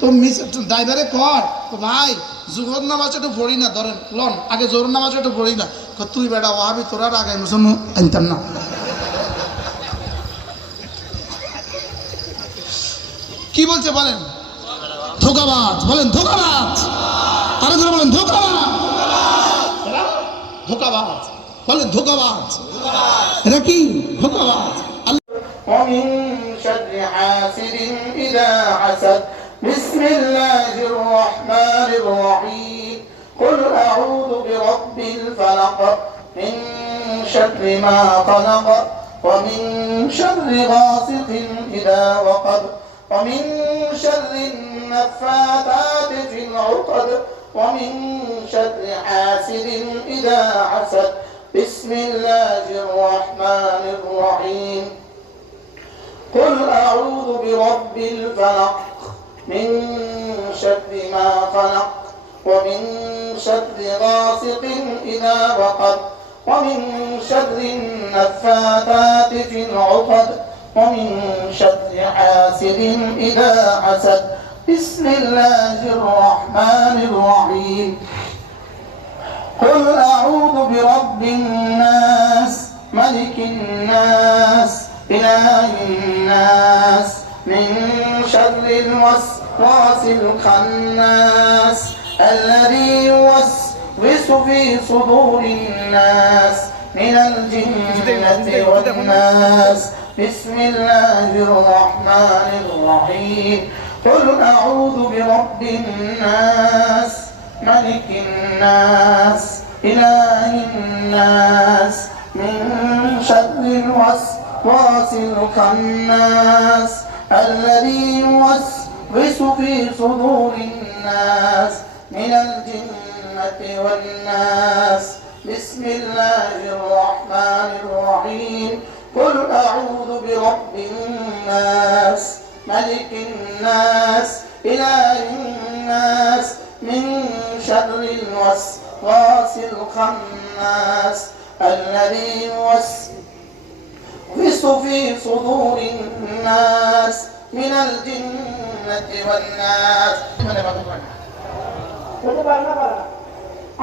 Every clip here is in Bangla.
তো ড্রাইভারে কর ভাই জোহর নামাজ একটু পড়ি না, ধরেন লন আগে জোহর নামাজ একটু পড়ি না। তুই বেটা ওয়াহাবি তোরা আগে মুসলমান আনতাম না। কি বলছে বলেন? ধোকাবাজ, বলেন ধোকাবাজ, আরো জোরে বলেন ধোকাবাজ, ধোকাবাজ, বলেন ধোকাবাজ, এটা কি ধোকাবাজ। ومن شر حاسد إذا حسد بسم الله الرحمن الرحيم قل أعوذ برب الفلق من شر ما خلق ومن شر غاسق إذا وقب ومن شر النفاثات في العقد ومن شر حاسد إذا حسد بسم الله الرحمن الرحيم قل أعوذ برب الفلق من شر ما خلق ومن شر غاسق إذا وقب ومن شر النفاثات في العقد ومن شر حاسد إذا حسد بسم الله الرحمن الرحيم قل أعوذ برب الناس ملك الناس إله الناس من شر الوسواس الخناس الذي يوسوس في صدور الناس من الجنة والناس بسم الله الرحمن الرحيم قل أعوذ برب الناس ملك الناس إله الناس من شر الوسواس الخناس الذي يوسوس في صدور الناس من الجنة والناس بسم الله الرحمن الرحيم قل أعوذ برب الناس ملك الناس إله الناس من شر الوسواس الخناس الذي يوسوس في صدور الناس من الجنة والناس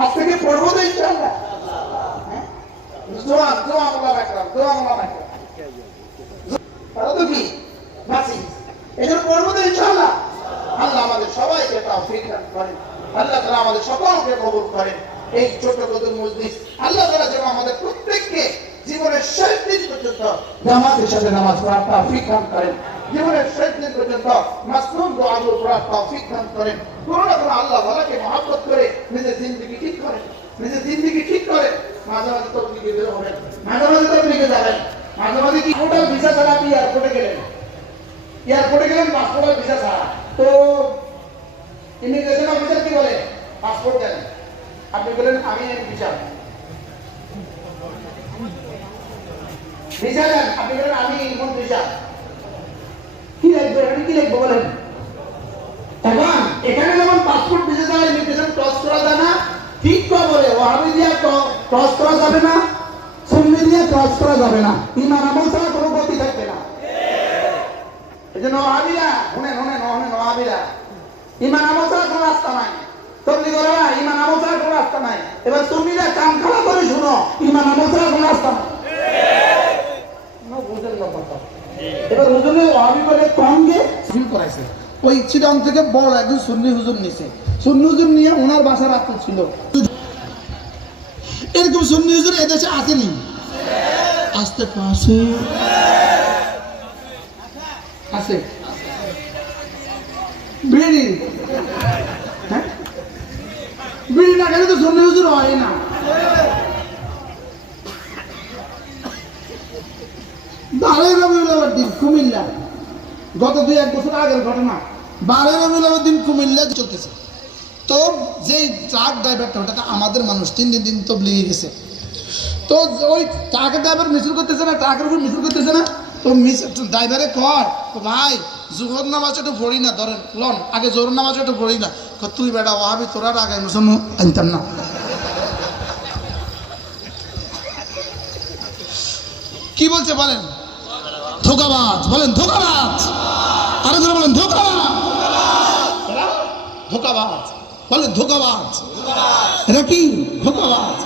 আজ থেকে পড়বো তো ইনশাআল্লাহ। দোয়া দোয়া আল্লাহ রাখলাম, দোয়া আল্লাহ রাখলাম, তারা তো কি বাঁচি এজন্য পড়বো তো ইনশাআল্লাহ। আল্লাহ আমাদের সবাইকে তৌফিক দান করেন, আল্লাহ তাআলা আমাদের সকলকে কবুল করেন। এই ছোট ছোট মজলিস আল্লাহ তাআলা যেন আমাদের প্রত্যেককে জীবনের শেষ দিন পর্যন্ত জামাতের সাথে নামাজ পড়ার তৌফিক দান করেন, জীবনের শেষ দিন পর্যন্ত মাসনুন দুআগুলো পড়ার তৌফিক দান করেন। করোনা করে আল্লাহ ওয়ালাকে মহব্বত করে নিজের জিন্দেগি ঠিক করেন, নিজের জিন্দেগি ঠিক করেন। মাঝে মাঝে তবলিগে বের হবেন, মাঝে মাঝে তবলিগে যাবেন, মাঝে মাঝে কি হোটেল ভিসা ছাড়া আপনি এয়ারপোর্টে গেলেন, পাসপোর্টের ভিসা ছাড়া, তো ইমিগ্রেশন অফিসার কি বলে পাসপোর্ট দেন, আপনি বলেন আমি ভিসা ভিসা দেন, আপনি বলেন আমি ইমন ভিসা, কি লিখবো এখানে, কি লিখবো বলেন? এখন এখানে যেমন পাসপোর্ট ভিসা ছাড়া ইমিগ্রেশন ক্রস করা যায় না, ঠিক বলে ওয়াহাবি দিয়া ক্রস করা যাবে না, সুন্নি দিয়া ক্রস করা যাবে না, ঈমান আমল ছাড়া কোনো গতি থাকবে না। এজন্য ওয়াহাবিরা শুনেন শুনেন শুনেন, ওয়াহাবিরা ঈমান আমল ছাড়া কোনো রাস্তা নাই, তবলিগরা ঈমান আমল ছাড়া কোনো রাস্তা নাই। এবার সুন্নিরা কান খাড়া করে শুনো, ঈমান আমল ছাড়া কোনো রাস্তা নাই। বুঝেন ব্যাপারটা? এবার হুজুরে ওয়াহাবি বলে কমকে শুরু করাইছে, ওই চিটাং থেকে বড় একজন সুন্নি হুজুর নিছে, সুন্নি হুজুর নিয়ে ওনার বাসা রাখতে ছিল। এরকম সুন্নি হুজুর এদেশে আসেনি, আসতে পাশে আছে বিড়ি, হ্যাঁ বিড়ি না খেলে তো সুন্নি হুজুর হয় না। 12 রবিউল আউয়াল দিন কুমিল্লা, গত 2-1 বছর আগের ঘটনা, 12 রবিউল আউয়াল দিন কুমিল্লা চলতেছে। তো যেই ট্রাক ড্রাইভারটা, ওটা আমাদের মানুষ, 3 দিন তবলিগে গেছে। তো ওই ট্রাকের ড্রাইভার মিছিল করতেছে না, ট্রাকের উপর মিছিল করতেছে না, তো ড্রাইভারে কর ভাই জোহর নামাজ একটু পড়ি না, ধরেন লন আগে জোহর নামাজ একটু পড়ি না। তুই বেটা ওয়াহাবি তোরা আগে মুসলমান আনতাম না। কি বলছে বলেন? ধোকাবাজ, বলেন ধোকাবাজ, আরো জোরে বলেন ধোকাবাজ, ধোকাবাজ, বলে ধোকাবাজ, এরা কি ধোকাবাজ।